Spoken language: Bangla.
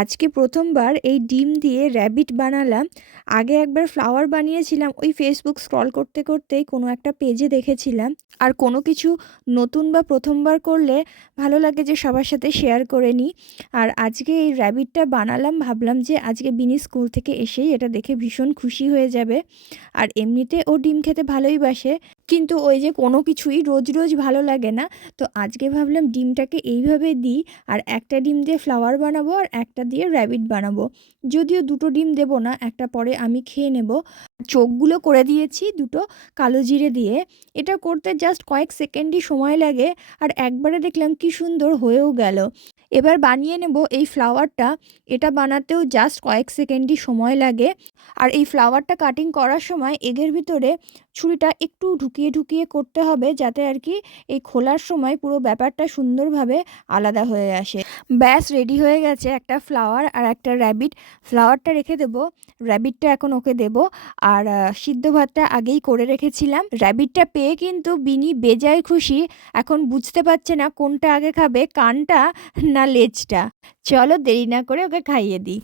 আজকে প্রথমবার এই ডিম দিয়ে র্যাবিট বানালাম। আগে একবার ফ্লাওয়ার বানিয়েছিলাম, ওই ফেসবুক স্ক্রল করতে করতেই কোনো একটা পেজে দেখেছিলাম। আর কোনো কিছু নতুন বা প্রথমবার করলে ভালো লাগে যে সবার সাথে শেয়ার করে নিই। আর আজকে এই র্যাবিটটা বানালাম, ভাবলাম যে আজকে বিনি স্কুল থেকে এসেই এটা দেখে ভীষণ খুশি হয়ে যাবে। আর এমনিতে ও ডিম খেতে ভালোই বাসে, কিন্তু ওই যে কোনো কিছুই রোজ রোজ ভালো লাগে না। তো আজকে ভাবলাম ডিমটাকে এইভাবে দিই, আর একটা ডিম দিয়ে ফ্লাওয়ার বানাবো আর একটা দিয়ে র্যাবিট বানাবো। যদিও দুটো ডিম দেবো না, একটা পরে আমি খেয়ে নেব। চোখগুলো করে দিয়েছি দুটো কালো জিরে দিয়ে। এটা করতে জাস্ট কয়েক সেকেন্ডই সময় লাগে, আর একবারে দেখলাম কি সুন্দর হয়েও গেল। এবার বানিয়ে নেব এই ফ্লাওয়ারটা। এটা বানাতেও জাস্ট কয়েক সেকেন্ডই সময় লাগে। আর এই ফ্লাওয়ারটা কাটিং করার সময় এগের ভিতরে ছুরিটা একটু ঢুকিয়ে ঢুকিয়ে করতে হবে, যাতে আর কি এই খোলার সময় পুরো ব্যাপারটা সুন্দরভাবে আলাদা হয়ে আসে। ব্যাস রেডি হয়ে গেছে একটা ফ্লাওয়ার আর একটা র্যাবিট। ফ্লাওয়ারটা রেখে দেবো, র্যাবিটটা এখন ওকে দেবো। আর সিদ্ধ ভাতটা আগেই করে রেখেছিলাম। র্যাবিটটা পেয়ে কিন্তু বিনি বেজায় খুশি। এখন বুঝতে পারছে না কোনটা আগে খাবে, কানটা না লেজটা। চলো দেরি না করে ওকে খাইয়ে দিই।